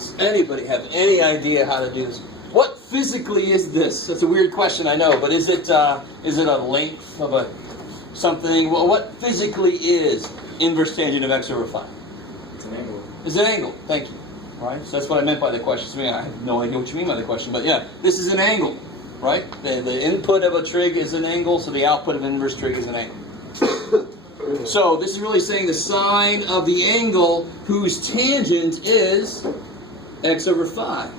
Does anybody have any idea how to do this? What physically is this? That's a weird question, I know, but is it a length of a something? Well, what physically is inverse tangent of x over 5? It's an angle. It's an angle. Thank you. Right? So that's what I meant by the question. So, I have no idea what you mean by the question, but yeah, this is an angle, right? The input of a trig is an angle, so the output of an inverse trig is an angle. So this is really saying the sine of the angle whose tangent is x over 5.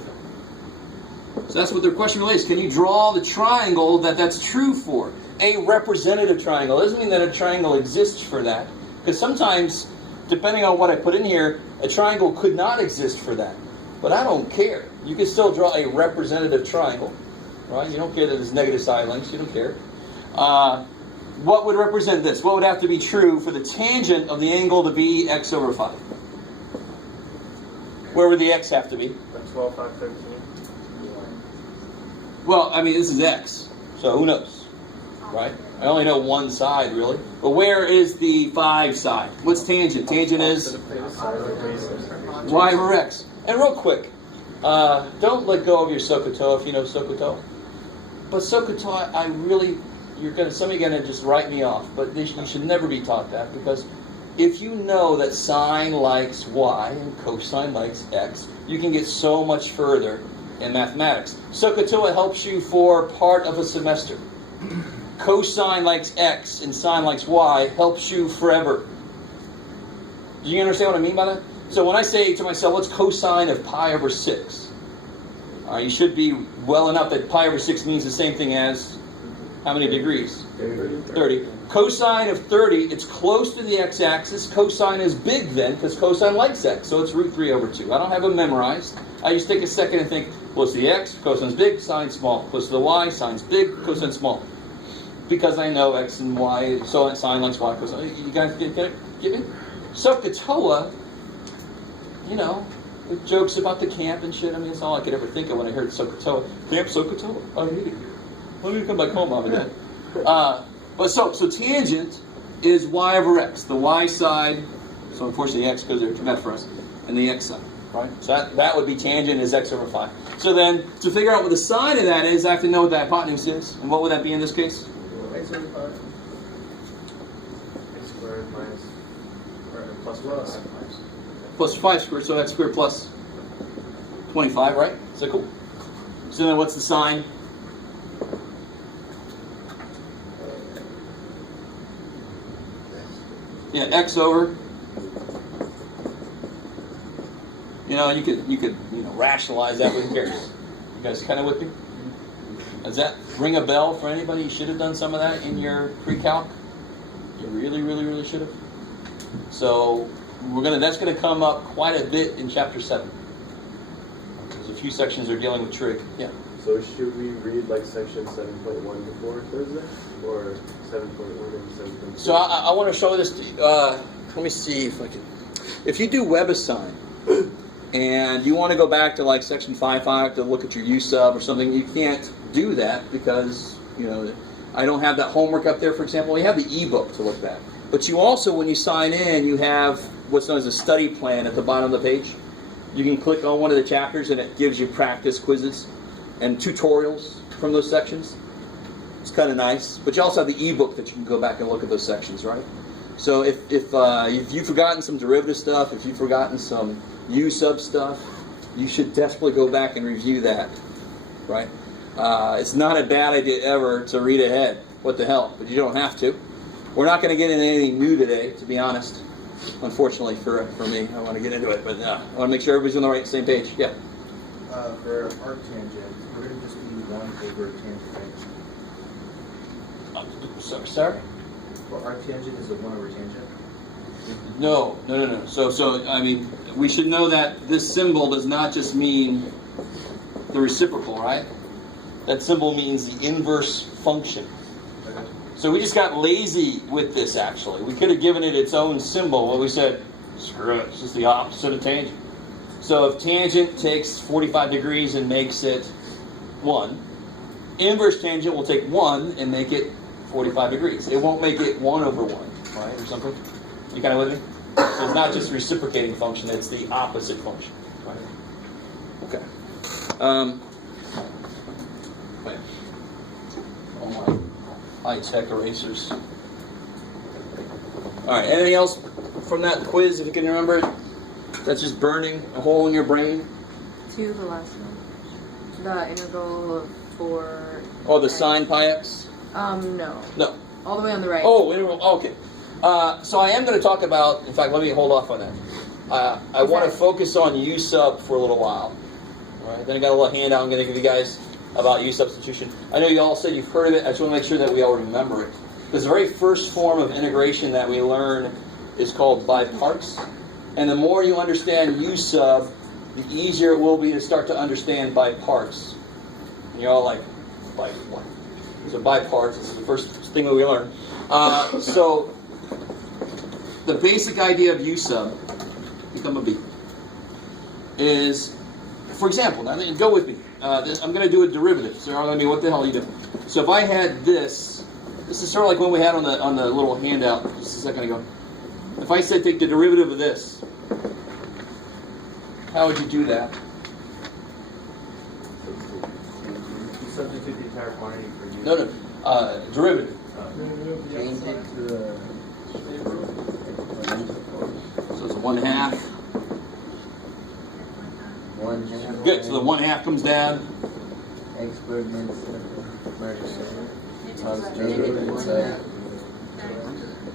So that's what their question really is. Can you draw the triangle that's true for? A representative triangle. It doesn't mean that a triangle exists for that. Because sometimes, depending on what I put in here, a triangle could not exist for that. But I don't care. You can still draw a representative triangle. Right? You don't care that there's negative side lengths. You don't care. What would represent this? What would have to be true for the tangent of the angle to be x over 5? Where would the x have to be? 12, 5, 13. Well, I mean, this is x, so who knows, right? I only know one side, really. But where is the 5 side? What's tangent? Tangent is y over x. And real quick, don't let go of your SOHCAHTOA if you know SOHCAHTOA. But SOHCAHTOA, some of you are going to just write me off, but you should never be taught that, because if you know that sine likes y and cosine likes x, you can get so much further in mathematics. SOHCAHTOA helps you for part of a semester. Cosine likes x and sine likes y helps you forever. Do you understand what I mean by that? So when I say to myself, what's cosine of pi over 6? You should be well enough that pi over 6 means the same thing as how many degrees? 30. Cosine of 30, it's close to the x-axis. Cosine is big then, because cosine likes x, so it's root 3 over 2. I don't have them memorized. I just take a second and think, close to the x, cosine's big, sine small. Close to the y, sine's big, cosine small. Because I know x and y, so sine likes y, cosine. You guys get me? SOHCAHTOA, it jokes about the camp and shit. I mean, that's all I could ever think of when I heard SOHCAHTOA. Camp SOHCAHTOA? I hate it here. Let me come back home, Mom and Dad. So tangent is y over x. The y side, so unfortunately x because they're too bad for us, and the x side, right? So that would be tangent is x over 5. So then, to figure out what the sine of that is, I have to know what the hypotenuse is. And what would that be in this case? X over 5. X squared minus, or plus 5. Plus 5 squared, so x squared plus 25, right? Is that cool? So then what's the sine? Yeah, x over. You could rationalize that, but who cares? You guys kind of with me? Does that ring a bell for anybody? You should have done some of that in your pre-calc. You really, really, really should have. So that's gonna come up quite a bit in chapter 7. There's a few sections that are dealing with trig. Yeah. So should we read like section 7.1 before Thursday, or 7.1 and 7.2? So I want to show this to you. Let me see if I can. If you do WebAssign and you want to go back to like section 5.5 to look at your U-sub or something, you can't do that because I don't have that homework up there. For example, you have the ebook to look at. But you also, when you sign in, you have what's known as a study plan at the bottom of the page. You can click on one of the chapters and it gives you practice quizzes and tutorials from those sections. It's kind of nice. But you also have the ebook that you can go back and look at those sections, right? So if you've forgotten some derivative stuff, if you've forgotten some U-sub stuff, you should desperately go back and review that, right? It's not a bad idea ever to read ahead. What the hell? But you don't have to. We're not going to get into anything new today, to be honest. Unfortunately for me, I want to get into it, but I want to make sure everybody's on the same page. Yeah. For arctangent, would it just be 1 over tangent? Sorry? For arctangent, is it 1 over tangent? No. So I mean, we should know that this symbol does not just mean the reciprocal, right? That symbol means the inverse function. Okay. So we just got lazy with this, actually. We could have given it its own symbol, but we said, screw it, it's just the opposite of tangent. So if tangent takes 45 degrees and makes it 1, inverse tangent will take 1 and make it 45 degrees. It won't make it 1 over 1, right, or something. You kind of with me? So it's not just a reciprocating function, it's the opposite function. Right? Okay. Wait. Oh my high-tech erasers. All right. Anything else from that quiz, if you can remember it? That's just burning a hole in your brain. To the last one. The integral for. Oh, the sine pi x. No. No. All the way on the right. Oh, integral. Okay. So I am going to talk about. In fact, let me hold off on that. I want to focus on u sub for a little while. All right. Then I got a little handout I'm going to give you guys about u substitution. I know you all said you've heard of it. I just want to make sure that we all remember it. Because the very first form of integration that we learn is called by parts. And the more you understand u sub, the easier it will be to start to understand by parts. And you're all like, by what? So by parts, this is the first thing that we learn. So the basic idea of u sub, become a b, is, for example, now go with me. I'm going to do a derivative. So you're going to be, what the hell are you doing? So if I had this is sort of like when we had on the little handout just a second ago. If I said take the derivative of this, how would you do that? You substitute the entire quantity for u. No, derivative. Change it to the. So it's 1/2. 1/2. Good. So the 1/2 comes down. X squared minus 7. Negative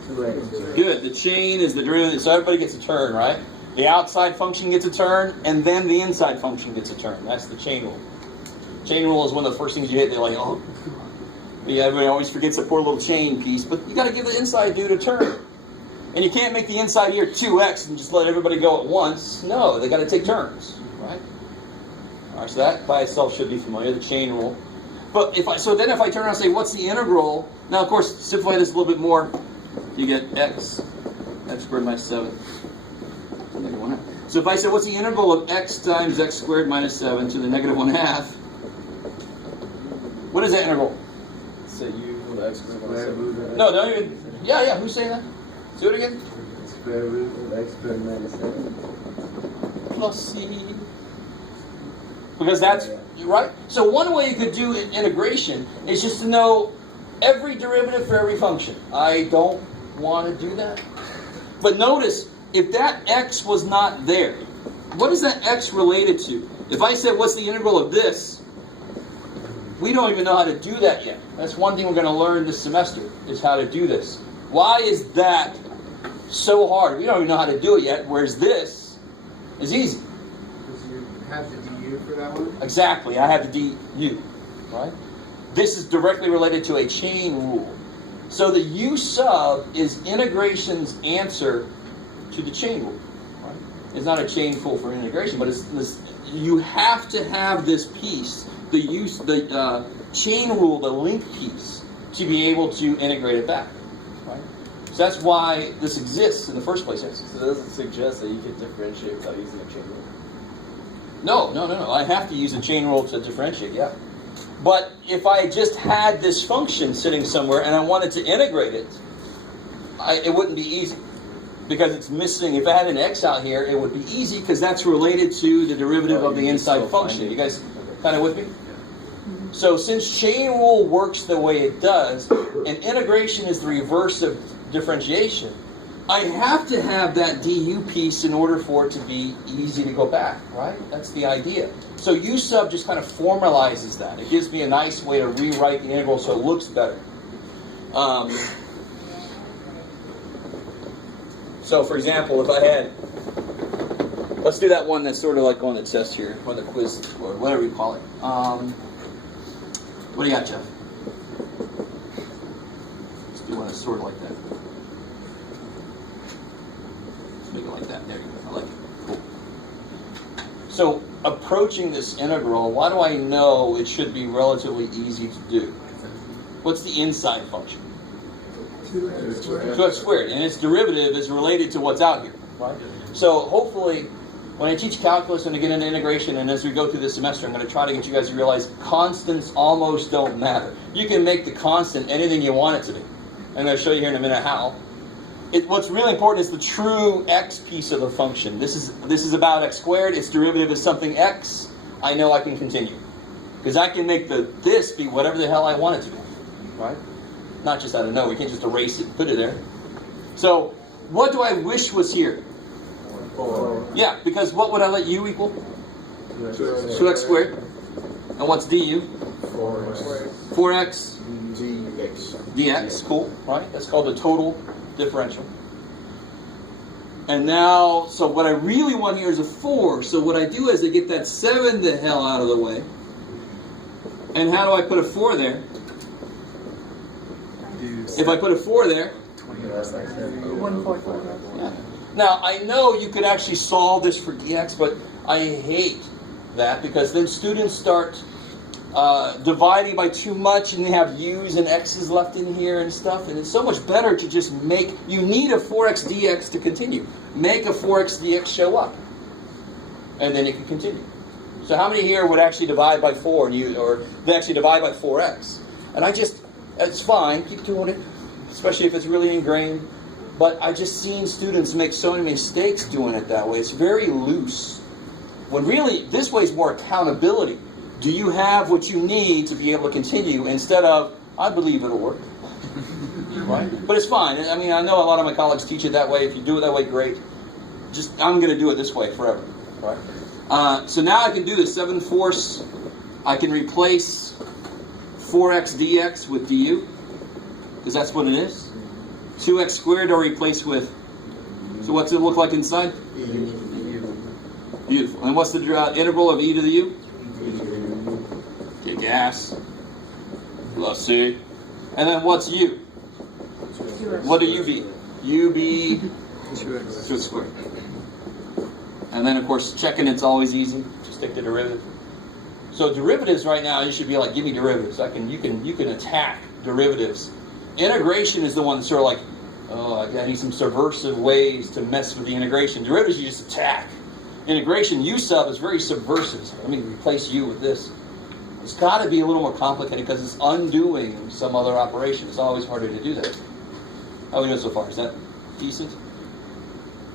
2x. Good. The chain is the derivative. So everybody gets a turn, right? The outside function gets a turn, and then the inside function gets a turn. That's the chain rule. Chain rule is one of the first things you hit. They're like, oh. Yeah, everybody always forgets the poor little chain piece, but you got to give the inside dude a turn. And you can't make the inside here 2x and just let everybody go at once. No, they got to take turns, right? All right, so that by itself should be familiar, the chain rule. But if I turn around and say, what's the integral? Now, of course, simplify this a little bit more. You get x squared minus 7. So if I say, what's the integral of x times x squared minus 7 to the negative 1/2? What is that integral? Say u of x squared minus 7. No, don't even. Yeah. Who's saying that? Do it again. Square root of x squared minus 7. Plus c. Because that's right. So one way you could do integration is just to know every derivative for every function. I don't want to do that. But notice, if that x was not there, what is that x related to? If I said, what's the integral of this? We don't even know how to do that yet. That's one thing we're going to learn this semester, is how to do this. Why is that so hard? We don't even know how to do it yet, whereas this is easy. Because you have the du for that one? Exactly, I have the du, right? This is directly related to a chain rule. So the u sub is integration's answer to the chain rule. Right? It's not a chain rule for integration, but you have to have this piece, the chain rule, the link piece, to be able to integrate it back. Right? So that's why this exists in the first place. So it doesn't suggest that you can differentiate without using a chain rule. No. I have to use a chain rule to differentiate, yeah. But if I just had this function sitting somewhere and I wanted to integrate it, it wouldn't be easy. Because it's missing, if I had an x out here, it would be easy because that's related to the derivative of the inside function. You guys kind of with me? So since chain rule works the way it does, and integration is the reverse of differentiation, I have to have that du piece in order for it to be easy to go back, right? That's the idea. So u sub just kind of formalizes that. It gives me a nice way to rewrite the integral so it looks better. So for example, if I had, let's do that one that's sort of like on the test here, or the quiz, or whatever you call it. What do you got, Jeff? Let's do one that's sort of like that. Let's make it like that. There you go. I like it. Cool. So approaching this integral, why do I know it should be relatively easy to do? What's the inside function? 2x squared. And its derivative is related to what's out here. Right? So hopefully, when I teach calculus and I get into integration, and as we go through this semester, I'm going to try to get you guys to realize constants almost don't matter. You can make the constant anything you want it to be. I'm going to show you here in a minute how. What's really important is the true x piece of the function. This is about x squared. Its derivative is something x. I know I can continue. Because I can make this be whatever the hell I want it to be. Right? Not just out of nowhere. You can't just erase it and put it there. So, what do I wish was here? 4. Yeah, because what would I let u equal? 2x squared. And what's du? 4x dx. Cool, right? That's called the total differential. And now, so what I really want here is a 4. So what I do is I get that 7 the hell out of the way. And how do I put a 4 there? If I put a 4 there, 1/4. yeah. Now, I know you could actually solve this for dx, but I hate that because then students start dividing by too much and they have u's and x's left in here and stuff. And it's so much better to just you need a 4x dx to continue. Make a 4x dx show up. And then you can continue. So how many here would actually divide by 4 or they actually divide by 4x? And it's fine, keep doing it, especially if it's really ingrained. But I've just seen students make so many mistakes doing it that way. It's very loose. When really, this way is more accountability. Do you have what you need to be able to continue instead of, I believe it'll work. Right? But it's fine. I mean, I know a lot of my colleagues teach it that way. If you do it that way, great. I'm going to do it this way forever. Right? So now I can do the 7/4. I can replace 4x dx with du, because that's what it is. 2x squared I'll replace with, so what's it look like inside? Beautiful. And what's the integral of e to the u? Kick ass. Let's see. And then what's u? What do u be? U be 2x squared. And then of course checking it's always easy. Just take the derivative. So derivatives right now, you should be like, give me derivatives. You can attack derivatives. Integration is the one that's sort of like, oh, I need some subversive ways to mess with the integration. Derivatives you just attack. Integration, u sub, is very subversive. Let me replace u with this. It's got to be a little more complicated because it's undoing some other operation. It's always harder to do that. How are we doing so far? Is that decent?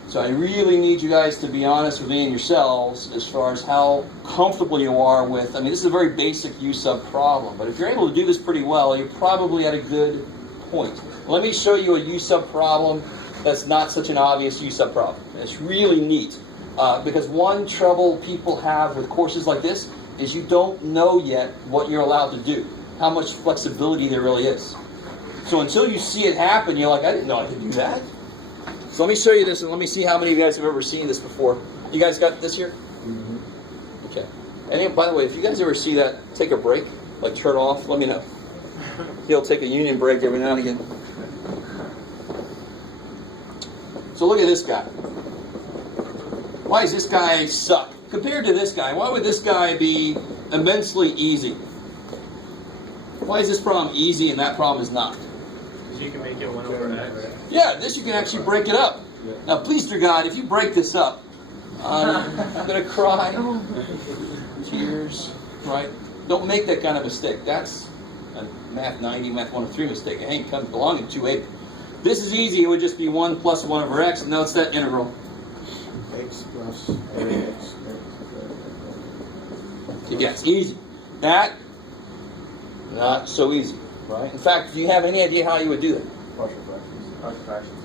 So I really need you guys to be honest with me and yourselves as far as how comfortable you are with, this is a very basic u sub problem, but if you're able to do this pretty well, you're probably at a good point. Let me show you a u sub problem that's not such an obvious u sub problem. It's really neat. Because one trouble people have with courses like this is you don't know yet what you're allowed to do, how much flexibility there really is. So until you see it happen, you're like, I didn't know I could do that. So let me show you this, and let me see how many of you guys have ever seen this before. You guys got this here? Mm-hmm. Okay. And by the way, if you guys ever see that, take a break, like turn off, let me know. He'll take a union break every now and again. So look at this guy. Why does this guy suck? Compared to this guy, why would this guy be immensely easy? Why is this problem easy and that problem is not? Because you can make it 1 over x. Yeah, this you can actually break it up. Now, please, dear God, if you break this up, I'm going to cry. Tears, right? Don't make that kind of mistake. That's a Math 90, Math 103 mistake. It ain't belong in 280. This is easy. It would just be 1 plus 1 over x. No, it's that integral. X plus x. Yes, easy. That, not so easy, right? In fact, do you have any idea how you would do that? Partial fractions. Partial fractions.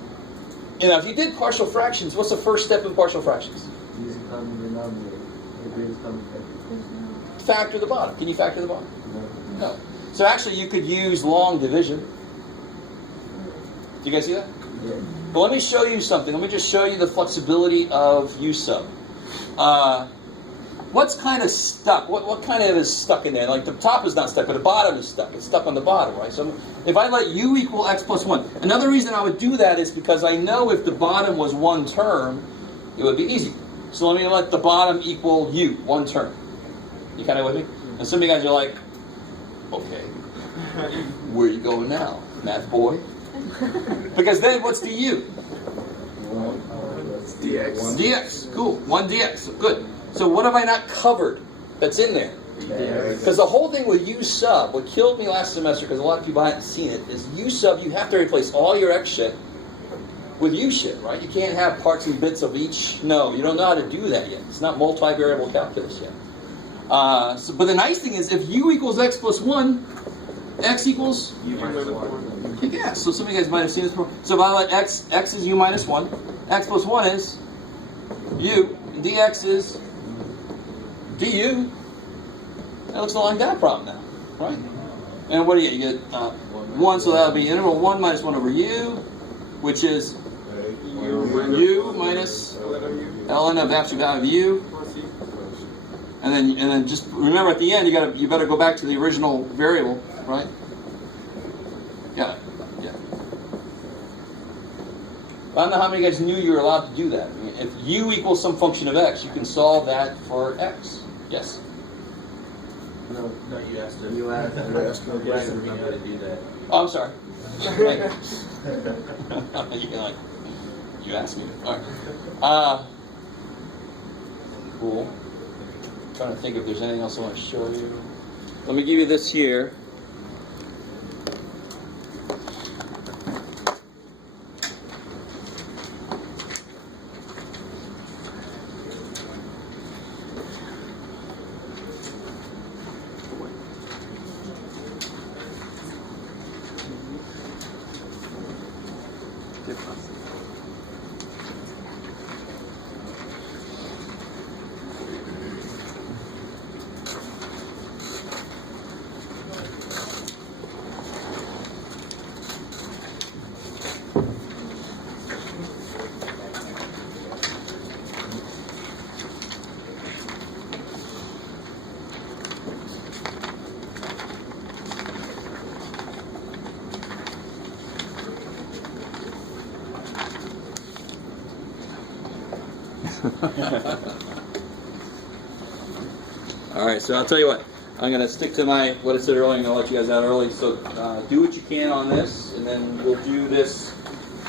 If you did partial fractions, what's the first step in partial fractions? Use a common denominator. The greatest common factor. Factor the bottom. Can you factor the bottom? No. So actually, you could use long division. Do you guys see that? Yeah. But let me show you something. Let me just show you the flexibility of u sub. What's kind of stuck? What kind of is stuck in there? Like the top is not stuck, but the bottom is stuck. It's stuck on the bottom, right? So if I let u equal x plus 1, another reason I would do that is because I know if the bottom was one term, it would be easy. So let me let the bottom equal u, one term. You kind of with me? And some of you guys are like, okay, where are you going now, math boy? Because then what's du? It's dx. Dx, cool, 1 dx, good. So what have I not covered that's in there? Because the whole thing with u sub, what killed me last semester, because a lot of people hadn't seen it, is u sub, you have to replace all your x shit with u shit, right? You can't have parts and bits of each. No, you don't know how to do that yet. It's not multivariable calculus yet. But the nice thing is, if u equals x plus 1, x equals U minus 1. kick ass. So some of you guys might have seen this before. So if I let x is u minus 1, x plus 1 is u, and dx is du. That looks a lot like that problem now, right? And what do you get? You get 1, so that'll be integral 1 minus 1 over u, which is u minus ln of absolute value of u. And then just remember at the end you better go back to the original variable, right? Got it. Yeah. I don't know how many of you guys knew you were allowed to do that. I mean, if u equals some function of x, you can solve that for x. Yes. No, you asked it. You asked me how to do that. Oh, I'm sorry. Hey. You're like, you asked me. All right. Cool. Trying to think if there's anything else I want to show you. Let me give you this here. All right, so I'll tell you what. I'm going to stick to what I said earlier. I'm going to let you guys out early. So do what you can on this, and then we'll do this,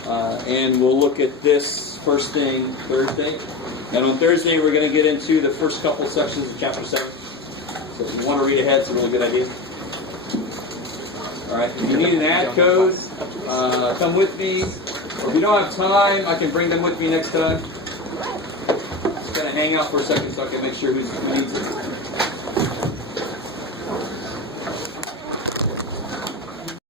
and we'll look at this first thing Thursday. And on Thursday, we're going to get into the first couple sections of Chapter 7. So if you want to read ahead, it's a really good idea. All right, if you need an ad code, come with me. Or if you don't have time, I can bring them with me next time. Just going to hang out for a second so I can make sure who needs it.